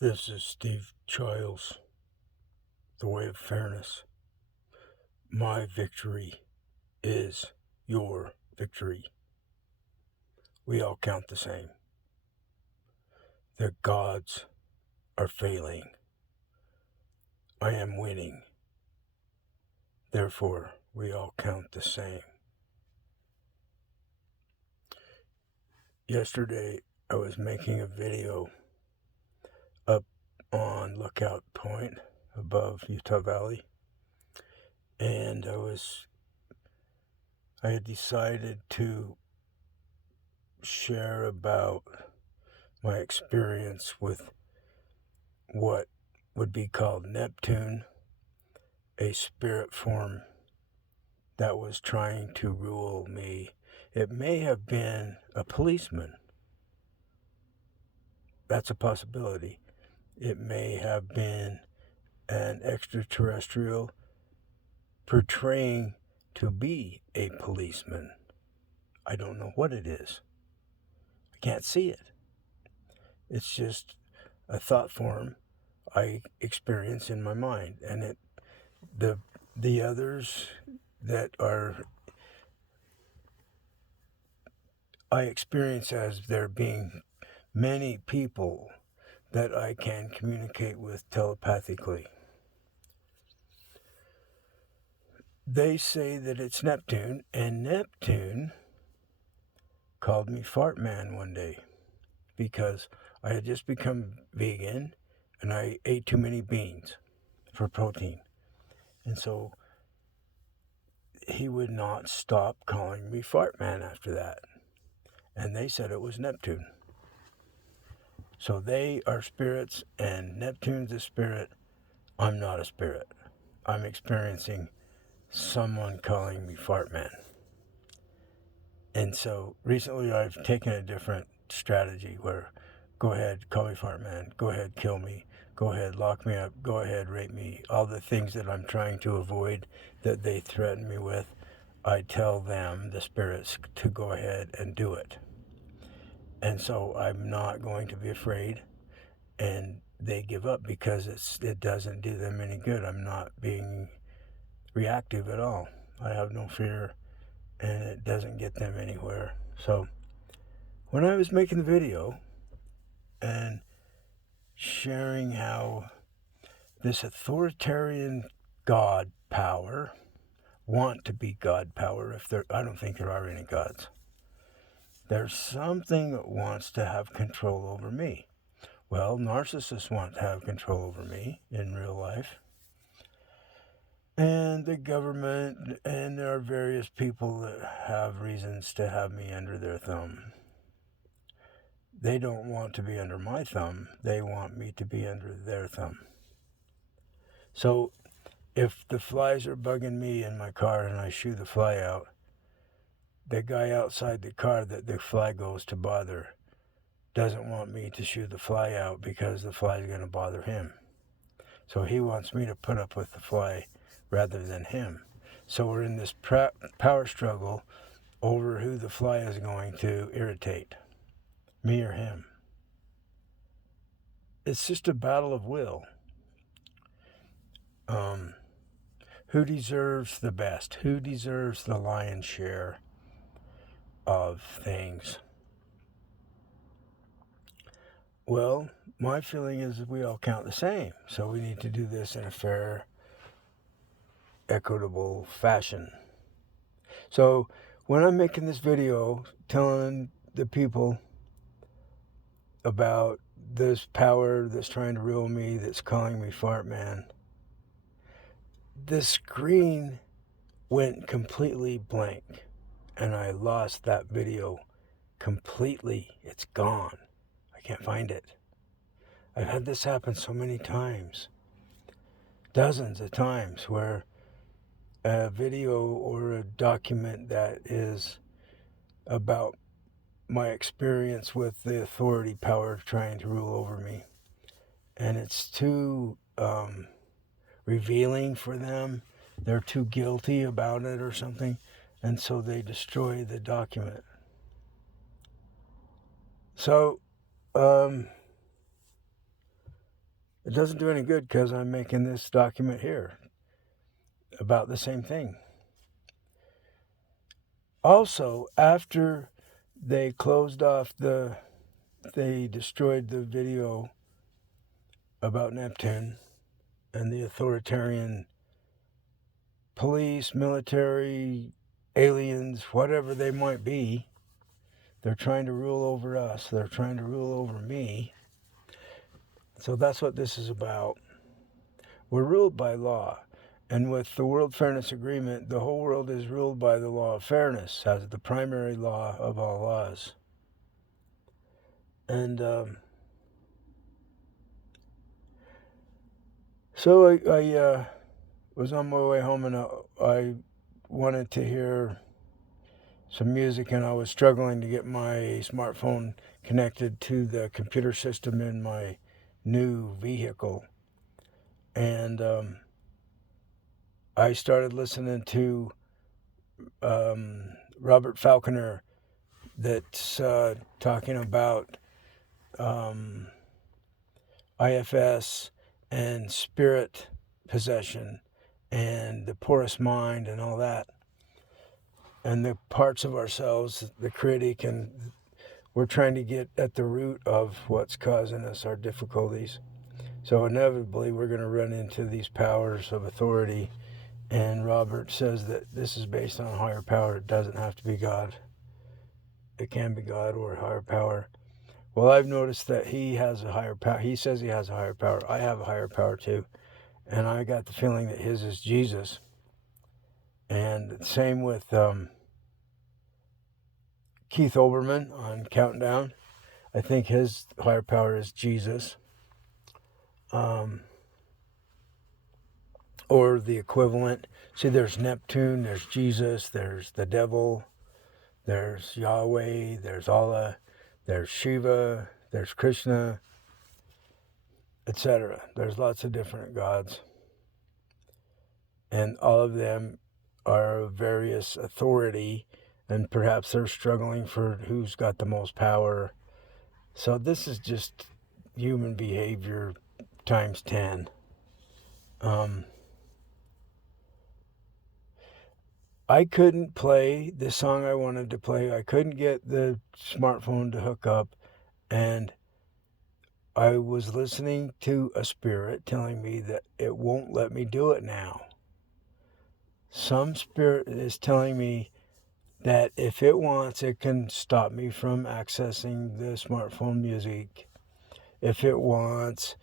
This is Steve Childs, The Way of Fairness. My victory is your victory. We all count the same. The gods are failing. I am winning. Therefore, we all count the same. Yesterday, I was making a video up on Lookout Point above Utah Valley, and I had decided to share about my experience with what would be called Neptune, a spirit form that was trying to rule me. It may have been a policeman. That's a possibility. It may have been an extraterrestrial portraying to be a policeman. I don't know what it is. I can't see it. It's just a thought form I experience in my mind, and the others that I experience as there being many people that I can communicate with telepathically. They say that it's Neptune, and Neptune called me Fart Man one day because I had just become vegan and I ate too many beans for protein. And so he would not stop calling me Fart Man after that. And they said it was Neptune. So they are spirits, and Neptune's a spirit. I'm not a spirit. I'm experiencing someone calling me Fart Man. And so recently I've taken a different strategy where go ahead, call me Fart Man. Go ahead, kill me. Go ahead, lock me up. Go ahead, rape me. All the things that I'm trying to avoid that they threaten me with, I tell them, the spirits, to go ahead and do it. And so I'm not going to be afraid, and they give up because it doesn't do them any good. I'm not being reactive at all. I have no fear, and it doesn't get them anywhere. So when I was making the video and sharing how this authoritarian God power want to be God power, I don't think there are any gods. There's something that wants to have control over me. Well, narcissists want to have control over me in real life. And the government, and there are various people that have reasons to have me under their thumb. They don't want to be under my thumb. They want me to be under their thumb. So if the flies are bugging me in my car and I shoo the fly out, the guy outside the car that the fly goes to bother doesn't want me to shoo the fly out because the fly is going to bother him. So he wants me to put up with the fly rather than him. So we're in this power struggle over who the fly is going to irritate, me or him. It's just a battle of will. Who deserves the best? Who deserves the lion's share of things? Well, my feeling is that we all count the same. So we need to do this in a fair, equitable fashion. So when I'm making this video telling the people about this power that's trying to rule me, that's calling me Fart Man, the screen went completely blank and I lost that video completely. It's gone. I can't find it. I've had this happen so many times, dozens of times, where a video or a document that is about my experience with the authority power trying to rule over me, and it's too revealing for them. They're too guilty about it or something, and so they destroy the document. So It doesn't do any good because I'm making this document here about the same thing. Also, after they closed off they destroyed the video about Neptune and the authoritarian police, military, aliens, whatever they might be, they're trying to rule over us. They're trying to rule over me. So that's what this is about. We're ruled by law. And with the World Fairness Agreement, the whole world is ruled by the law of fairness as the primary law of all laws. And so I was on my way home, and I wanted to hear some music, and I was struggling to get my smartphone connected to the computer system in my new vehicle. And I started listening to Robert Falconer that's talking about IFS and spirit possession and the porous mind and all that, and the parts of ourselves, the critic, and we're trying to get at the root of what's causing us our difficulties. So inevitably we're going to run into these powers of authority, and Robert says that this is based on a higher power. It doesn't have to be God. It can be God or a higher power. Well, I've noticed that he has a higher power. He says he has a higher power. I have a higher power too. And I got the feeling that his is Jesus. And same with Keith Olbermann on Countdown. I think his higher power is Jesus. Or the equivalent. See, there's Neptune, there's Jesus, there's the devil, there's Yahweh, there's Allah, there's Shiva, there's Krishna, etc. There's lots of different gods. And all of them are of various authority, and perhaps they're struggling for who's got the most power. So this is just human behavior times 10. I couldn't play the song I wanted to play. I couldn't get the smartphone to hook up, and I was listening to a spirit telling me that it won't let me do it now. Some spirit is telling me that if it wants, it can stop me from accessing the smartphone music. If it wants,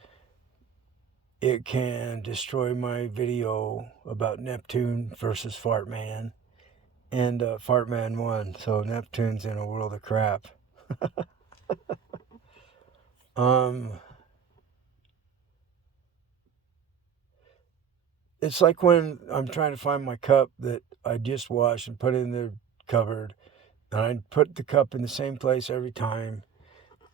it can destroy my video about Neptune versus Fartman. And Fartman won, so Neptune's in a world of crap. It's like when I'm trying to find my cup that I just washed and put in the cupboard, and I put the cup in the same place every time,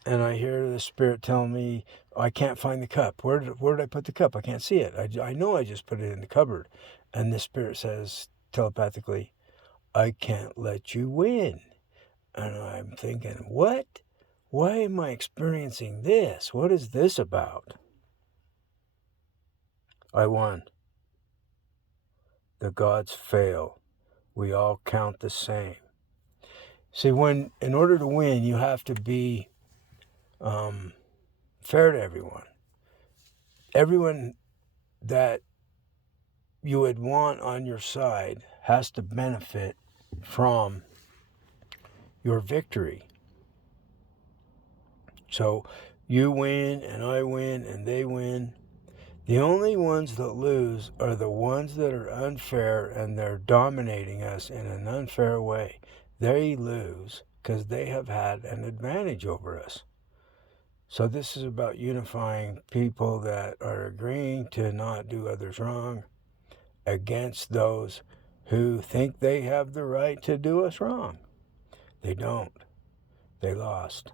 and I hear the spirit tell me, I can't find the cup. Where did I put the cup? I can't see it. I know I just put it in the cupboard. And the spirit says telepathically, I can't let you win. And I'm thinking, what? Why am I experiencing this? What is this about? I won. The gods fail. We all count the same. See, in order to win, you have to be fair to everyone. Everyone that you would want on your side has to benefit from your victory. So you win and I win and they win. The only ones that lose are the ones that are unfair, and they're dominating us in an unfair way. They lose because they have had an advantage over us. So this is about unifying people that are agreeing to not do others wrong against those who think they have the right to do us wrong. They don't. They lost.